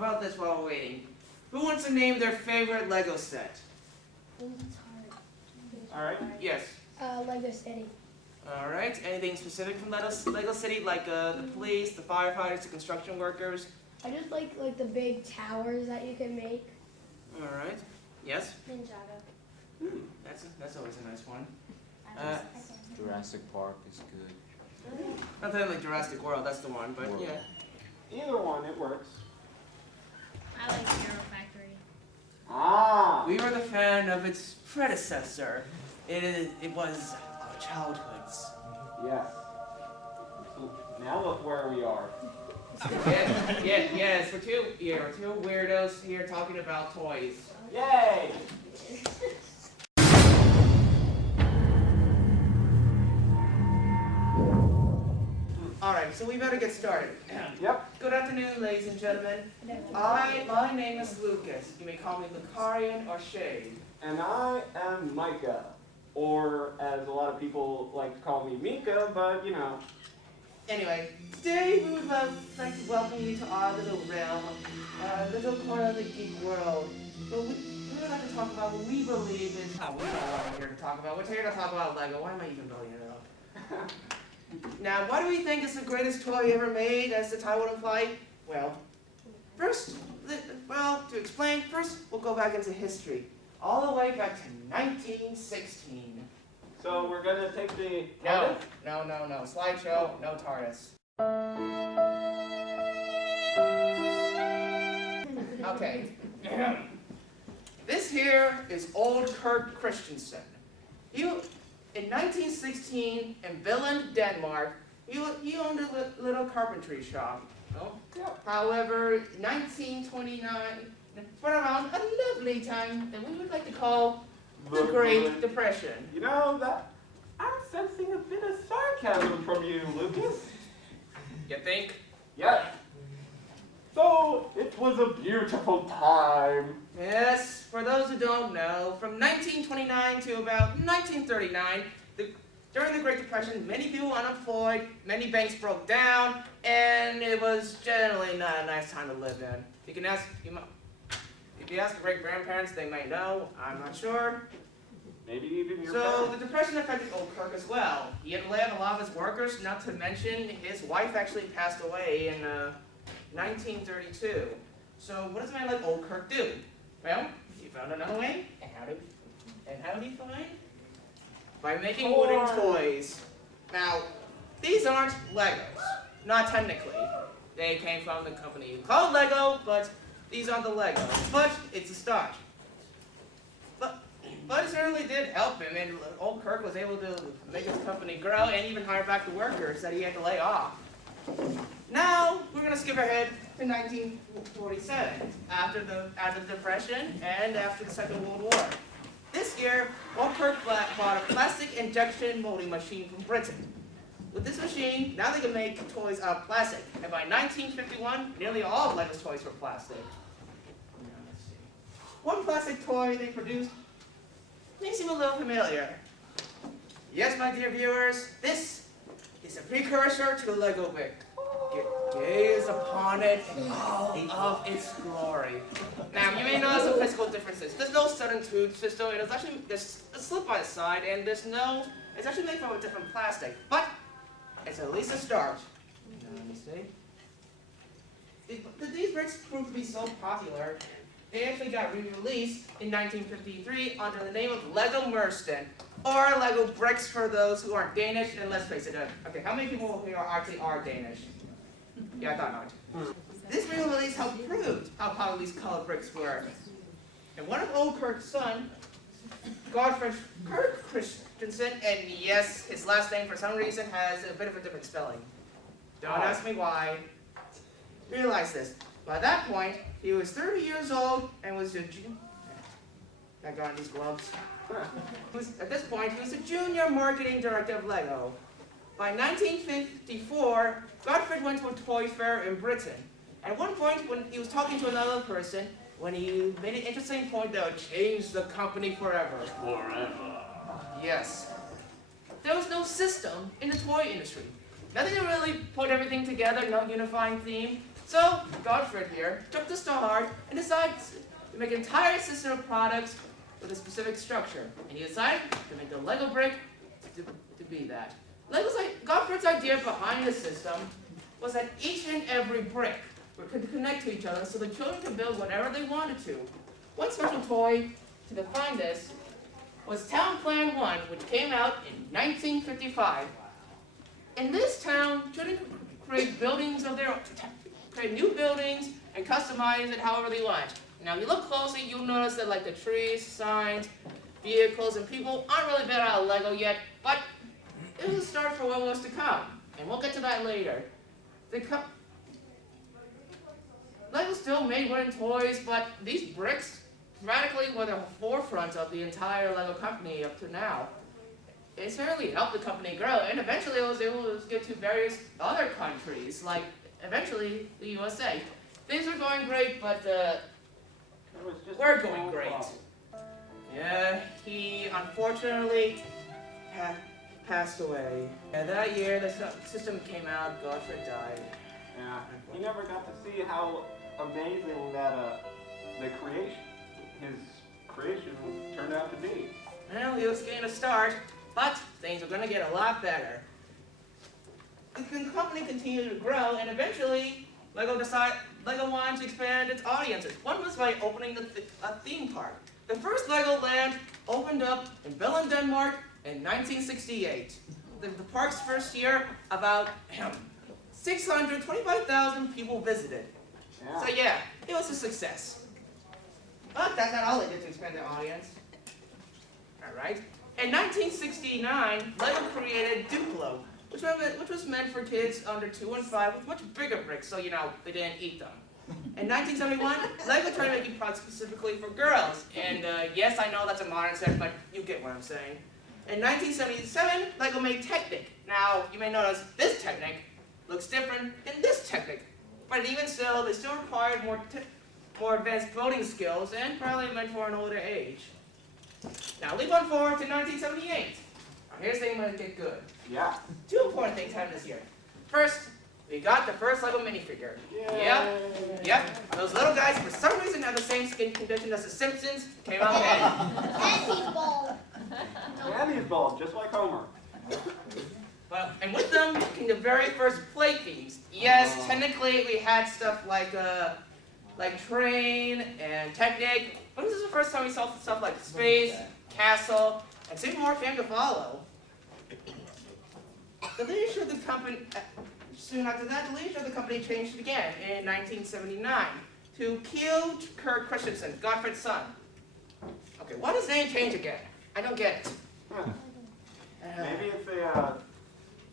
about this while we're waiting? Who wants to name their favorite Lego set? All right. Yes. Lego City. All right. Anything specific from Lego City, like the police, the firefighters, the construction workers? I just like the big towers that you can make. All right. Yes. Ninjago. That's always a nice one. Jurassic Park is good. Not that like Jurassic World, that's the one, but World. yeah. Either one, it works. I like Hero Factory. Ah. We were the fan of its predecessor. It was our childhoods. Yes. So now look where we are. Yes, we're two weirdos here talking about toys. Yay! Alright, so we better get started. Yep. Good afternoon, ladies and gentlemen. My name is Lucas. You may call me Lucarian or Shade. And I am Meka, or as a lot of people like to call me Meka, but you know. Anyway, today we would like to welcome you to our little realm, little corner of the geek world. But we would like to talk about what we believe is how we know what we're here to talk about. We're here to talk about Lego. Why am I even building it up? Now, why do we think it's the greatest toy ever made, as the title would imply? Well, to explain, first we'll go back into history, all the way back to 1916. So we're gonna take the No. Slideshow, no TARDIS. Okay. This here is old Kurt Christensen. In 1916, in Violin, Denmark, he owned a little carpentry shop. No? Yep. However, 1929 brought around a lovely time that we would like to call the Great Depression. You know that I'm sensing a bit of sarcasm from you, Lucas. You think? Yes. So it was a beautiful time. Yes, for those who don't know, from 1929 to about 1939, during the Great Depression, many people were unemployed, many banks broke down, and it was generally not a nice time to live in. If you ask great-grandparents, they might know, I'm not sure. Maybe even your So parents. the Depression affected old Kirk as well. He had to lay off a lot of his workers, not to mention his wife actually passed away in 1932. So what does a man like old Kirk do? Well, he found another way, and how did he find? By making wooden toys. Now, these aren't Legos, not technically. They came from the company called Lego, but these aren't the Legos. But it's a start. But it certainly did help him, and old Kirk was able to make his company grow and even hire back the workers that he had to lay off. Now, we're going to skip ahead to 1947, after the Depression and after the Second World War. This year, old Kirk bought a plastic injection molding machine from Britain. With this machine, now they can make toys out of plastic, and by 1951, nearly all of Lego's toys were plastic. Now, let's see. One plastic toy they produced may seem a little familiar. Yes, my dear viewers, this is a precursor to the Lego brick. Gaze upon it in all of its glory. Now, you may notice some physical differences. There's no sudden tube system, and there's a slip by the side, and it's actually made from a different plastic. But it's at least a start. Let me see. These bricks proved to be so popular, they actually got re-released in 1953 under the name of Lego Merston, or Lego bricks for those who aren't Danish. And let's face it, okay, how many people here actually are Danish? Yeah, I thought not. This re-release helped prove how popular these colored bricks were. And one of old Kirk's son, Godfrey Kurt Christensen, and yes, his last name for some reason has a bit of a different spelling. Don't ask me why. Realize this. By that point, he was 30 years old and was a junior. I got on these gloves. At this point, he was a junior marketing director of Lego. By 1954, Godfrey went to a toy fair in Britain. At one point, when he was talking to another person, when he made an interesting point that would change the company forever. Forever. Yes. There was no system in the toy industry. Nothing to really put everything together, no unifying theme. So Godfrey here took this to heart and decided to make an entire system of products with a specific structure. And he decided to make the Lego brick to be that. Godfrey's idea behind the system was that each and every brick could connect to each other so the children could build whatever they wanted to. One special toy to define this was Town Plan 1, which came out in 1955. In this town, children could create buildings of their own, create new buildings and customize it however they want. Now, if you look closely, you'll notice that like the trees, signs, vehicles, and people aren't really built out of Lego yet, but it was a start for what was to come, and we'll get to that later. Lego still made wooden toys, but these bricks radically were the forefront of the entire Lego company up to now. It certainly helped the company grow, and eventually it was able to get to various other countries, like eventually the USA. Things were going great, but we're going great. Yeah, he unfortunately passed away. Yeah, that year the system came out, Godfrey died. Yeah, he never got to see how amazing that his creation turned out to be. Well, he was getting a start, but things were going to get a lot better. The company continued to grow, and eventually Lego wanted to expand its audiences. One was by opening a theme park. The first Lego Land opened up in Berlin, Denmark in 1968. The park's first year, about 625,000 people visited. Yeah. So yeah, it was a success. But that's not all they did to expand their audience. Alright. In 1969, Lego created Duplo, which was meant for kids under 2 and 5 with much bigger bricks, so they didn't eat them. In 1971, Lego tried making products specifically for girls, and yes, I know that's a modern set, but you get what I'm saying. In 1977, Lego made Technic. Now, you may notice this Technic looks different than this Technic, but even still, they still required more advanced building skills and probably meant for an older age. Now, leap on forward to 1978. Now, here's things going to get good. Yeah. 2 important things happened this year. First, we got the first Lego minifigure. Yep. Those little guys, for some reason, have the same skin condition as the Simpsons. Came out bad. And he's bald. And he's bald, just like Homer. Well, and with them came the very first play themes. Yes, technically we had stuff like Train and Technic, but this is the first time we saw stuff like Space, Castle, and soon more came to follow. The leadership of the company, soon after that, the leadership of the company changed again in 1979 to Kjell Kurt Christensen, Godfrey's son. Okay, why does his name change again? I don't get it.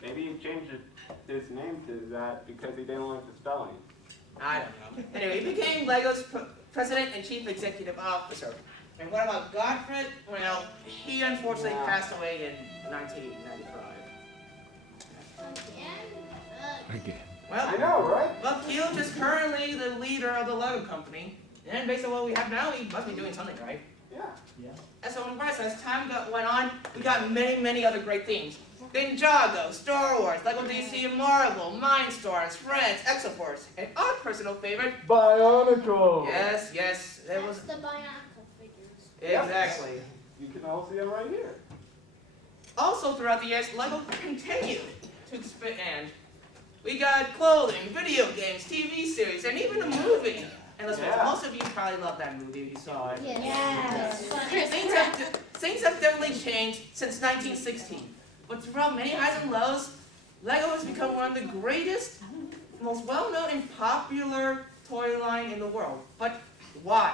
Maybe he changed his name to that because he didn't like the spelling. I don't know. Anyway, he became Lego's president and chief executive officer. And what about Godfrey? Well, he unfortunately passed away in 1995. Again. Well, I know, right? well, Kjell is currently the leader of the Lego company. And based on what we have now, he must be doing something right. Yeah. And so as time went on, we got many, many other great things. Ninjago, Star Wars, Lego DC Marvel, Mindstorms, Friends, Exoforce, and our personal favorite, Bionicle! yes, it That's was, the Bionicle figures. exactly. You can all see them right here. Also throughout the years, Lego continued to expand. We got clothing, video games, TV series, and even a movie. And let's face it, most of you probably love that movie if you saw it. Yes. Things have definitely changed since 1916. But throughout many highs and lows, Lego has become one of the greatest, most well-known and popular toy line in the world. But why?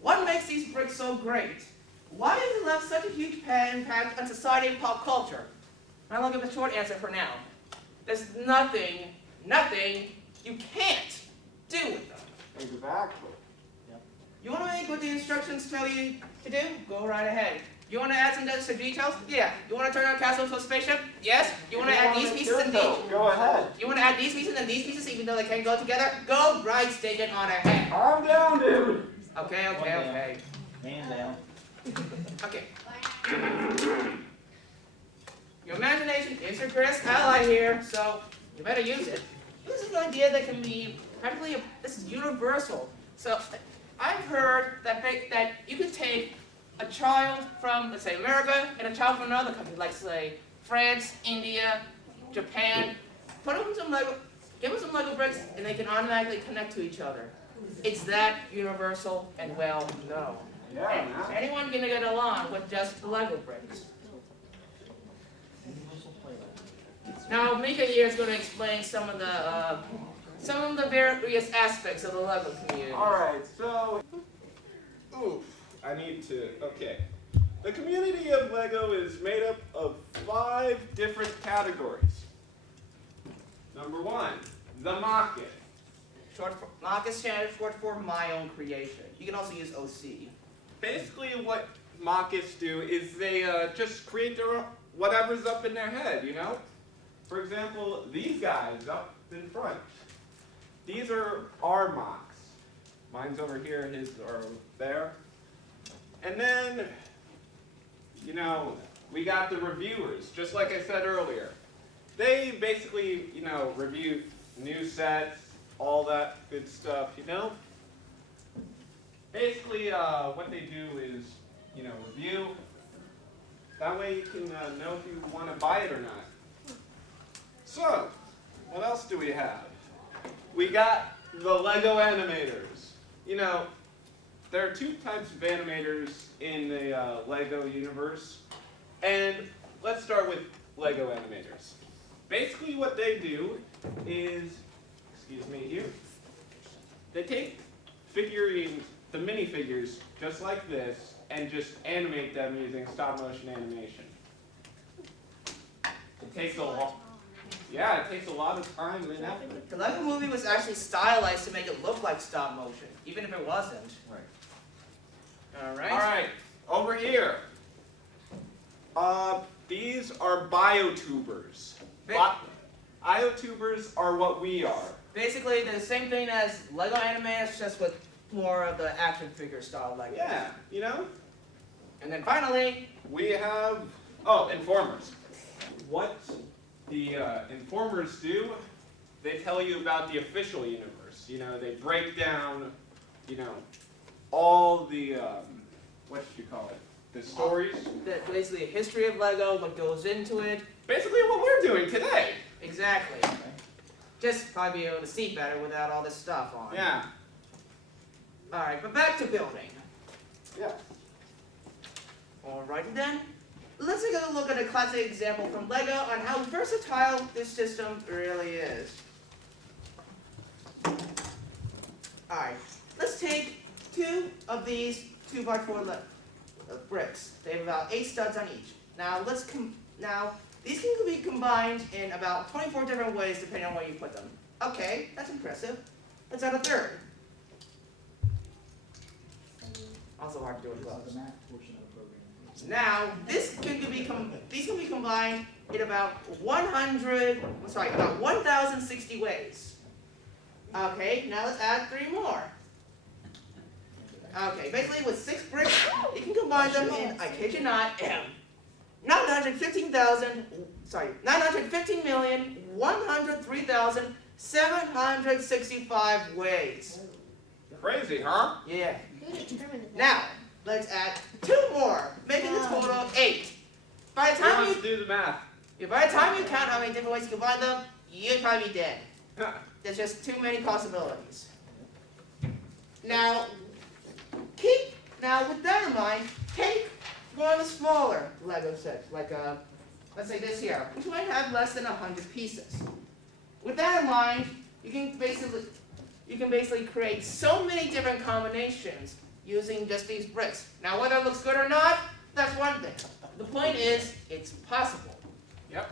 What makes these bricks so great? Why has it left such a huge impact on society and pop culture? I'll look at the short answer for now. There's nothing you can't do with them. Exactly. You want to make what the instructions tell you to do? Go right ahead. You want to add some extra details? Yeah. You want to turn our castle into a spaceship? Yes. You want to add these pieces and these? Go ahead. You want to add these pieces and these pieces even though they can't go together? Go right, stick it on ahead. I'm down, dude. Okay. Man down. Okay. Your imagination is your greatest ally here, so you better use it. This is an idea that can be practically, this is universal. So I've heard that that you could take a child from, let's say, America and a child from another country, like say France, India, Japan, put them some Lego, give them some Lego bricks, and they can automatically connect to each other. It's that universal and well known. Yeah, man. Anyone can get along with just Lego bricks. Now, Meka here is going to explain some of the various aspects of the Lego community. Alright, so... Oof, I need to... Okay. The community of Lego is made up of 5 different categories. Number 1, the market. Magus stands short for my own creation. You can also use OC. Basically what Magus do is they just create their whatever's up in their head, you know? For example, these guys up in front. These are our mocks. Mine's over here, his are there. And then, you know, we got the reviewers, just like I said earlier. They basically, you know, review new sets, all that good stuff, you know? Basically, what they do is, you know, review. That way you can know if you want to buy it or not. So, what else do we have? We got the Lego animators. You know, there are 2 types of animators in the Lego universe. And let's start with Lego animators. Basically what they do is, excuse me here, they take figurines, the minifigures, just like this, and just animate them using stop motion animation. It takes a lot. Yeah, it takes a lot of time and effort. The Lego movie was actually stylized to make it look like stop motion, even if it wasn't. Right. Alright? Alright, over here. These are biotubers. Biotubers are what we are. Basically, they're the same thing as Lego animators, just with more of the action figure style Lego. Yeah, you know? And then finally, We have, oh, informers. What the informers do, they tell you about the official universe. You know, they break down, you know, all the, what should you call it? The stories. basically a history of Lego, what goes into it. Basically what we're doing today. Exactly. Just probably be able to see better without all this stuff on. Yeah. Alright, but back to building. Yeah. Alrighty then. Let's take a look at a classic example from Lego on how versatile this system really is. Alright, let's take 2 of these 2x4 bricks. They have about 8 studs on each. Now these can be combined in about 24 different ways depending on where you put them. Okay, that's impressive. Let's add a third. Also hard to do with gloves. Now, these can be combined in about 1,060 ways. Okay, now let's add 3 more. Okay, basically with 6 bricks, you can combine them in, I kid you not, 915,103,765 ways. Crazy, huh? Yeah. Who determined that? Now, let's add 2 more, making the total of 8. By the Who time wants you to do the math? count how many different ways to combine them, you'd probably be dead. There's just too many possibilities. Now, with that in mind, take one of the smaller Lego sets, like let's say this here, which might have less than 100 pieces. With that in mind, you can basically create so many different combinations using just these bricks. Now, whether it looks good or not, that's one thing. The point is, it's possible. Yep.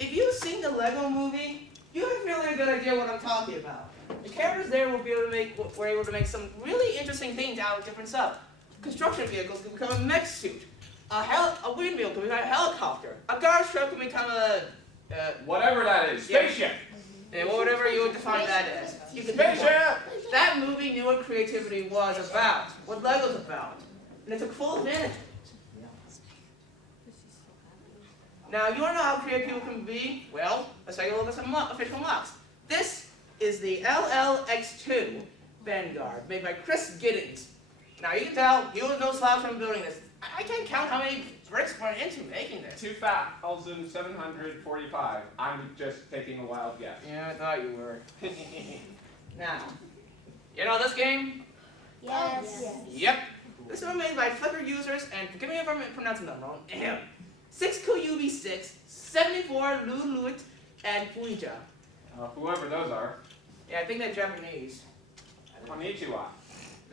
If you've seen the Lego movie, you have a really good idea what I'm talking about. The characters there were able to make some really interesting things out of different stuff. Construction vehicles can become a mech suit. A windmill can become a helicopter. A garbage truck can become a Whatever that is. Spaceship. whatever you would define that as. You can Spaceship. That movie knew what creativity was about, what Lego's about, and it took full advantage of it. Now, you want to know how creative people can be? Well, let's take a look at some official mocks. This is the LLX2 Vanguard, made by Chris Giddings. Now you can tell he was no slouch from building this. I can't count how many bricks went into making this. 2,745. I'm just taking a wild guess. Yeah, I thought you were. Now, you know this game? Yes. Yep. This was made by Flickr users, and forgive me if I'm pronouncing them wrong. 6KUB6, 74 Luluit, and Fuija. Whoever those are. Yeah, I think they're Japanese. Konnichiwa.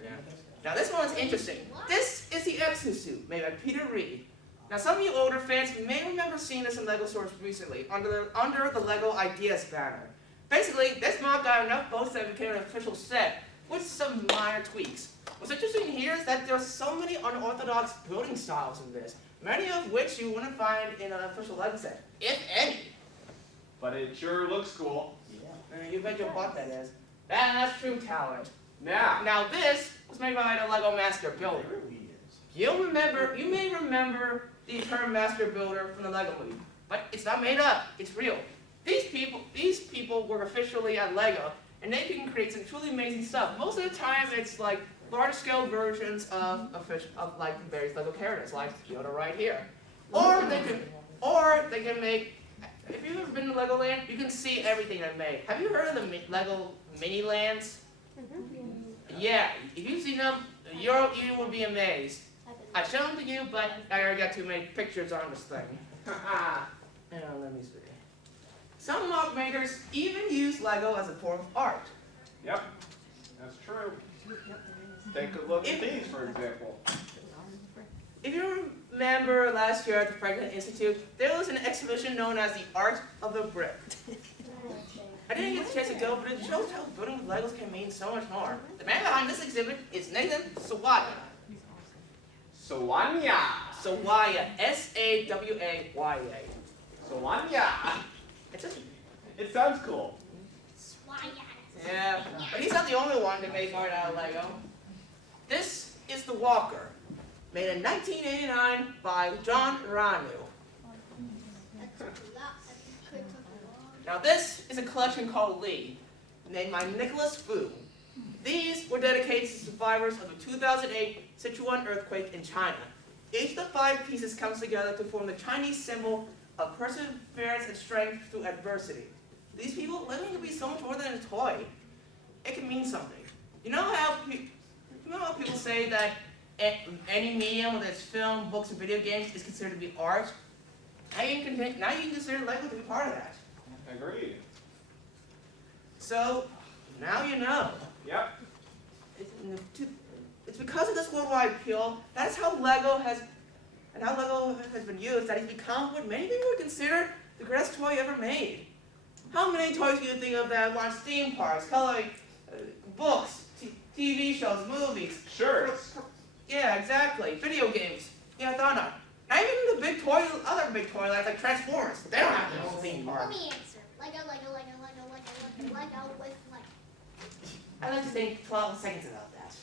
Yeah. Now this one's interesting. This is the exosuit made by Peter Reed. Now some of you older fans may remember seeing this in LEGO stores recently under the LEGO Ideas banner. Basically, this mod got enough votes that it became an official set with some minor tweaks. What's interesting here is that there are so many unorthodox building styles in this, many of which you wouldn't find in an official LEGO set, if any. But it sure looks cool. You bet your butt that is. That's true talent. Now, Now this was made by the LEGO Master Builder. You may remember the term Master Builder from the LEGO movie, but it's not made up. It's real. These people work officially at LEGO, and they can create some truly amazing stuff. Most of the time, it's like large-scale versions of like various LEGO characters, like Yoda right here. Or they can make. If you've ever been to Legoland, you can see everything they made. Have you heard of the LEGO mini lands? Yeah, if you've seen them, you will be amazed. I showed them to you, but I already got too many pictures on this thing. Let me see. Some mock makers even use LEGO as a form of art. yep, that's true. Take a look at these, for example. If you remember last year at the Franklin Institute, there was an exhibition known as the Art of the Brick. I didn't get the chance to go, but it shows how building with Legos can mean so much more. The man behind this exhibit is Nathan Sawaya. Sawanya. Sawaya, S-A-W-A-Y-A. Sawanya. It's just, It sounds cool. yeah, but he's not the only one to make art out of Lego. This is the Walker, made in 1989 by John Ranu. Now this is a collection called Lee, named by Nicholas Fu. These were dedicated to survivors of the 2008 Sichuan earthquake in China. Each of the 5 pieces comes together to form the Chinese symbol of perseverance and strength through adversity. These people, living can be so much more than a toy. It can mean something. You know how people say that any medium, whether it's film, books, or video games, is considered to be art? Now you can consider Lego to be part of that. Agreed. So, now you know. Yep. It's because of this worldwide appeal, that's how Lego has been used, that it's become what many people would consider the greatest toy ever made. How many toys do you think of that launch theme parks, coloring, books, TV shows, movies? Shirts. Yeah, exactly. Video games. Yeah, I thought not. Not even the other big toy lines like Transformers. They don't have their own theme Let park. me answer. Lego with like. I'd like to think 12 seconds about that.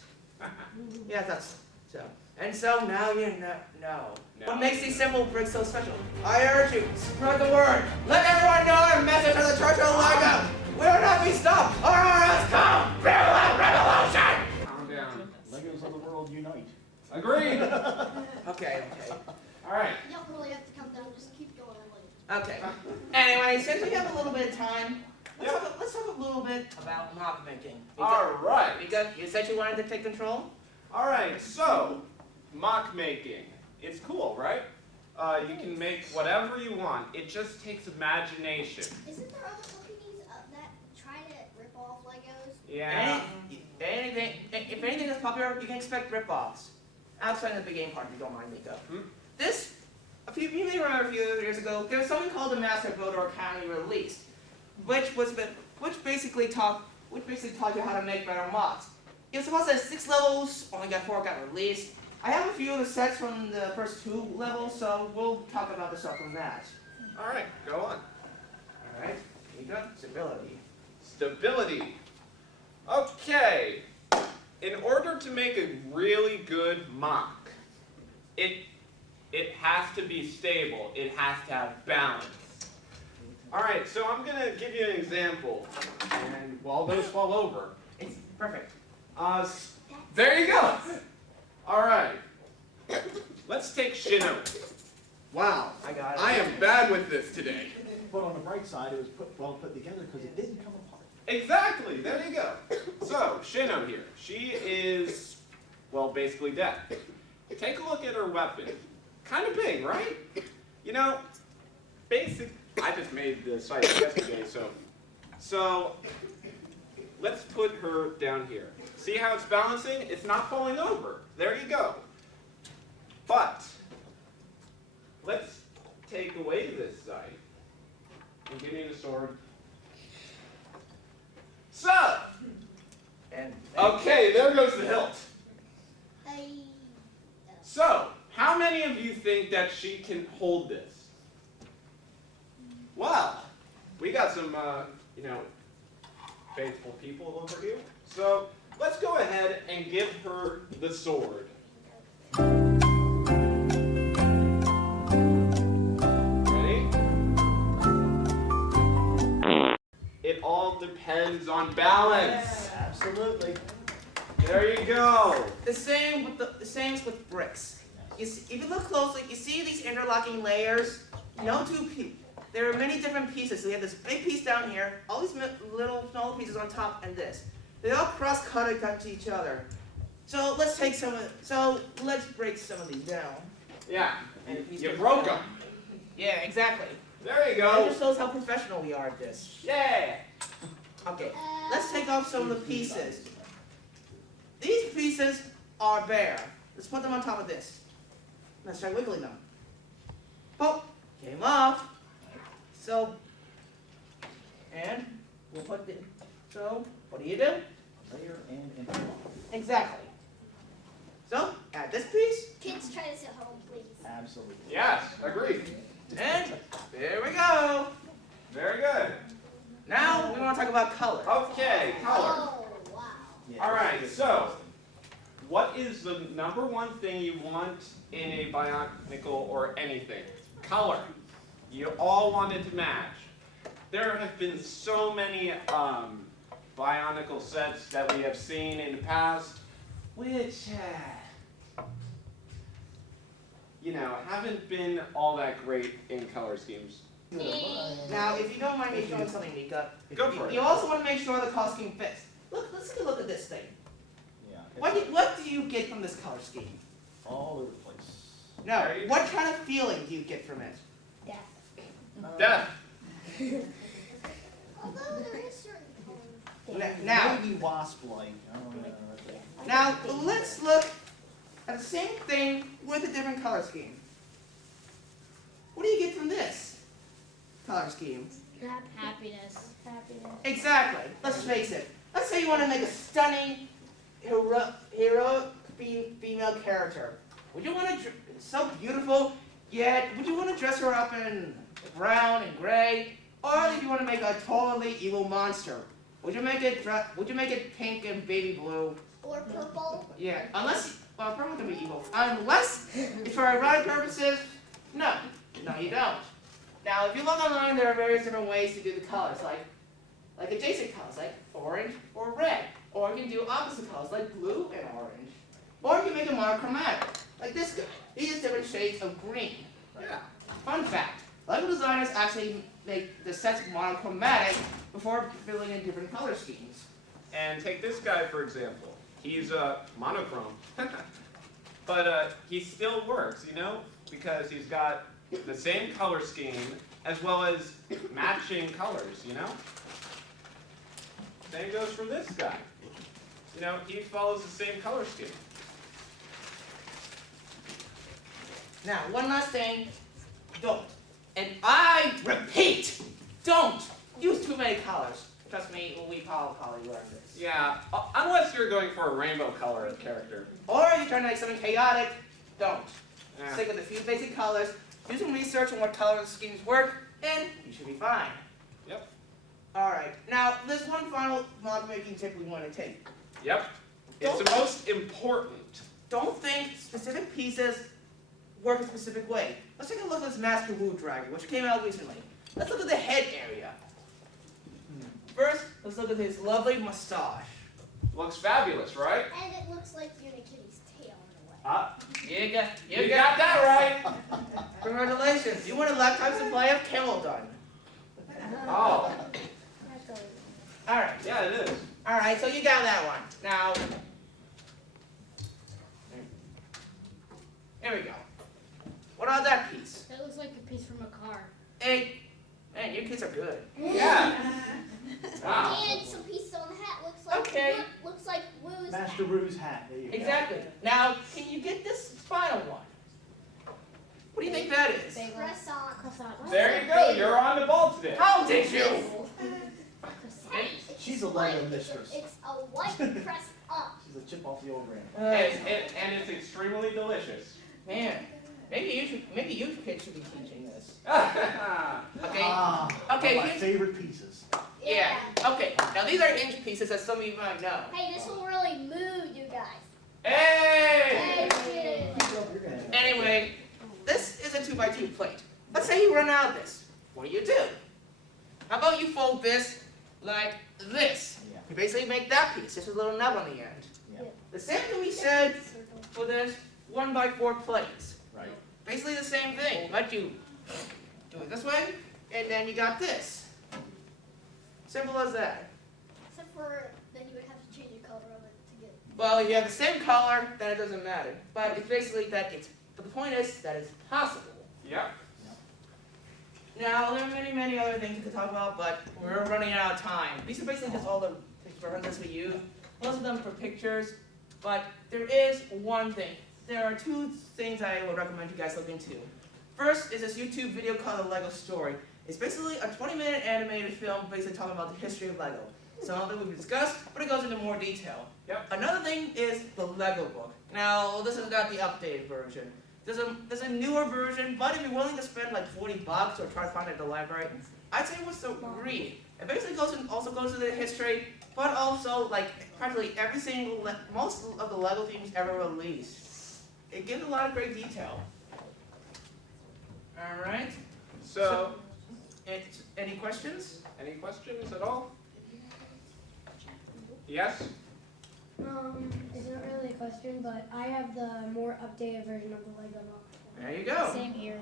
Yeah, that's so. And so now you know. What makes these simple bricks so special? I urge you, spread the word. Let everyone know our message of the Church of Lego. We will not be stopped. Or else come revolution. Calm down. Legos of the world unite. Agreed. Okay. All right. You don't really have to come down. Just keep going. Okay. Anyway, since we have a little bit of time, let's talk a little bit about mock making. All right. Because you said you wanted to take control. All right. So, mock making. It's cool, right? You can make whatever you want. It just takes imagination. Isn't there other companies that try to rip off Legos? Yeah. If anything is popular, you can expect rip-offs. Outside of the big game part, if you don't mind, Meka. You may remember a few years ago, there was something called the Master Builder Academy released, which basically taught you how to make better mocks. It was supposed to have 6 levels, only got 4 got released. I have a few of the sets from the first 2 levels, so we'll talk about the stuff from that. All right. Go on. Alright, Meka, stability. Stability. Okay. In order to make a really good mock, it has to be stable. It has to have balance. All right, so I'm going to give you an example. And while those fall over. It's perfect. There you go. All right. Let's take Chrono. Wow. I got it. I am bad with this today. But on the bright side, it was well put together because it didn't come apart. Exactly. There you go. So, Chrono here. She is, well, basically dead. Take a look at her weapon. Kind of big, right? You know, I just made the site yesterday, so let's put her down here. See how it's balancing? It's not falling over. There you go. But let's take away this site and give me the sword. So, And okay, there goes the hilt. I, So, how many of you think that she can hold this? Well, we got some, faithful people over here. So, let's go ahead and give her the sword. Ready? It all depends on balance. Absolutely. There you go. the same with bricks. If you look closely, you see these interlocking layers. There are many different pieces. So you have this big piece down here, all these little smaller pieces on top, and this. They all cross-cut against each other. So let's break some of these down. Yeah, And you broke them. Yeah, exactly. There you That go. just shows how professional we are at this. Yeah. Okay, let's take off some of the pieces. These pieces are bare. Let's put them on top of this. Let's try wiggling them. Oh, came off. And we'll put what do you do? Layer and interlock. Exactly. So, add this piece, kids try this at home, please. Absolutely. Yes, agreed. and there we go. Very good. Now, we want to talk about color. Okay, color. Oh, wow. Yeah, All right, so what is the number one thing you want in a bionicle or anything? Color. You all want it to match. There have been so many bionicle sets that we have seen in the past, which, haven't been all that great in color schemes. Now, if you don't mind me showing something, Meka, Go for it. you also want to make sure the costume fits. Let's take a look at this thing. Yeah. What do you get from this color scheme? All over the place. No, There you what kind of feeling do you get from it? Death. Although there is certain colors. Now, Maybe wasp-like. I don't know. now let's look at the same thing with a different color scheme. What do you get from this color scheme? Happiness. Happiness. Exactly. Let's face it. Let's say you want to make a stunning, heroic female character. Would you want to? So beautiful, yet would you want to dress her up in brown and gray, or if you want to make a totally evil monster? Would you make it pink and baby blue? Or purple. Yeah, purple can be evil. Unless, for erotic purposes, no, you don't. Now, if you look online, there are various different ways to do the colors, like adjacent colors, like orange or red. Or you can do opposite colors, like blue and orange. Or you can make them monochromatic, like this guy. He has different shades of green. Yeah. Fun fact, Lego designers actually make the sets monochromatic before filling in different color schemes. And take this guy, for example. He's monochrome. But he still works, because he's got the same color scheme as well as matching colors, Same goes for this guy. He follows the same color scheme. Now, one last thing, don't. And I repeat, don't use too many colors. Trust me, we probably learned this. Yeah, unless you're going for a rainbow color character. Or if you're trying to make something chaotic, don't. Yeah. Stick with a few basic colors, do some research on what color schemes work, and you should be fine. Yep. Alright, now there's one final model making tip we want to take. Yep. It's the most important. Don't think specific pieces work a specific way. Let's take a look at this Master Wu Dragon, which came out recently. let's look at the head area. First, let's look at his lovely mustache. Looks fabulous, right? And it looks like Unikitty's tail in a way. Ah, You got you got that right. Congratulations, you won a lifetime supply of Caramelldansen. Oh, All right. yeah, it is. All right, so you got that one. Now, here we go. What about that piece? That looks like a piece from a car. Hey, man, you kids are good. Yeah. Wow. And some pieces on the hat looks like Okay. looks like Woo's Master hat. Rue's hat, there you go. Exactly. Now, can you get this final one? What do you think that is? Croissant. There you go. You're on the ball today. How did you? She's a Lego mistress. It's a white press up. She's a chip off the old grandpa. And it's extremely delicious. Man, maybe you kids should be teaching this. Okay. Ah, Okay, one of my here's- favorite pieces. Yeah. Okay. Now these are inch pieces, as some of you might know. Hey, this will really move you guys. Hey! Hey, You're gonna have- Anyway, this is a 2x2 plate. Let's say you run out of this. What do? How about you fold this like this? Yeah. You basically make that piece, just a little nub on the end. Yeah. The same can be said for this 1x4 plates. Right. Basically the same thing, but you do it this way, and then you got this. Simple as that. Except for then you would have to change the color of it to get. Well, if you have the same color, then it doesn't matter. But it's basically that but the point is that it's possible. Yep. Now, there are many other things we could talk about, but we're running out of time. These are basically just all the references we use. Most of them for pictures, but there is one thing. There are two things I would recommend you guys look into. First is this YouTube video called The Lego Story. It's basically a 20-minute animated film basically talking about the history of Lego. Some of it we've discussed, but it goes into more detail. Yep. Another thing is the Lego book. Now, this has got the updated version. There's a newer version, but if you're willing to spend like $40 or try to find it at the library, I'd say it was to read. It basically also goes into the history, but also like practically every single, most of the Lego themes ever released. It gives a lot of great detail. All right. So, Any questions? any questions at all? Yes? It's not really a question, but I have the more updated version of the Lego book. There you go. Same here.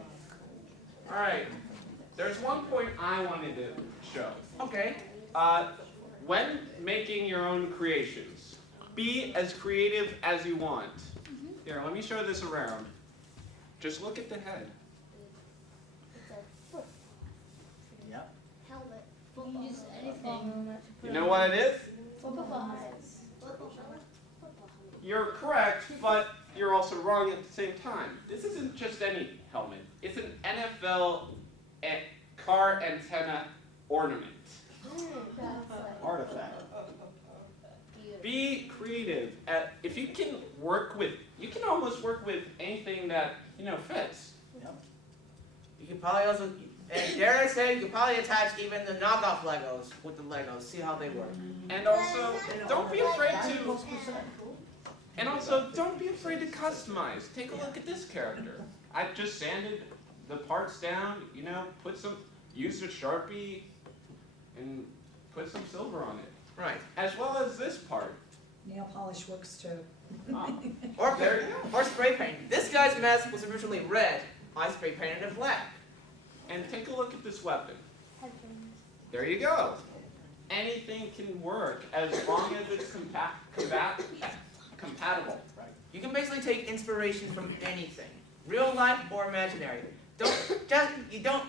All right. There's one point I wanted to show. Okay. When making your own creations, be as creative as you want. Here, let me show this around. Just look at the head. It's a foot Yep. helmet. You can use Football anything. You know what it is? Football helmet. Football helmet. You're correct, but you're also wrong at the same time. This isn't just any helmet. It's an NFL car antenna ornament. Artifact. Be creative. If you can you can almost work with anything that, fits. Yep. You could probably also, and dare I say, you could probably attach even the knockoff Legos with the Legos. See how they work. And also, don't be afraid to customize. Take a look at this character. I just sanded the parts down, used a Sharpie and put some silver on it. Right. As well as this part. Nail polish works too. Or There you go. or spray paint. This guy's mask was originally red. I spray painted it black. And take a look at this weapon. There you go. Anything can work as long as it's compatible. Right. You can basically take inspiration from anything, real life or imaginary. You don't.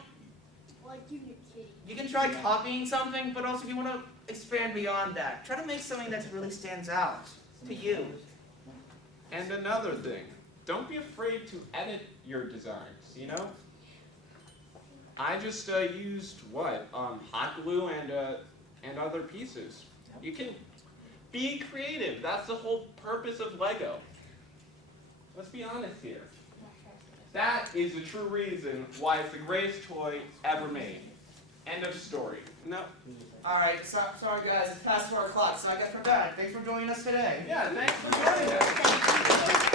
Like Unikitty. You can try copying something, but also if you want to expand beyond that, try to make something that really stands out to you. And another thing, don't be afraid to edit your designs, I just used hot glue and other pieces. You can be creative. That's the whole purpose of Lego. Let's be honest here. That is the true reason why it's the greatest toy ever made. End of story. No. All right, sorry guys, it's past 4 o'clock, so I guess we're done. Thanks for joining us today. Yeah, thanks for joining us.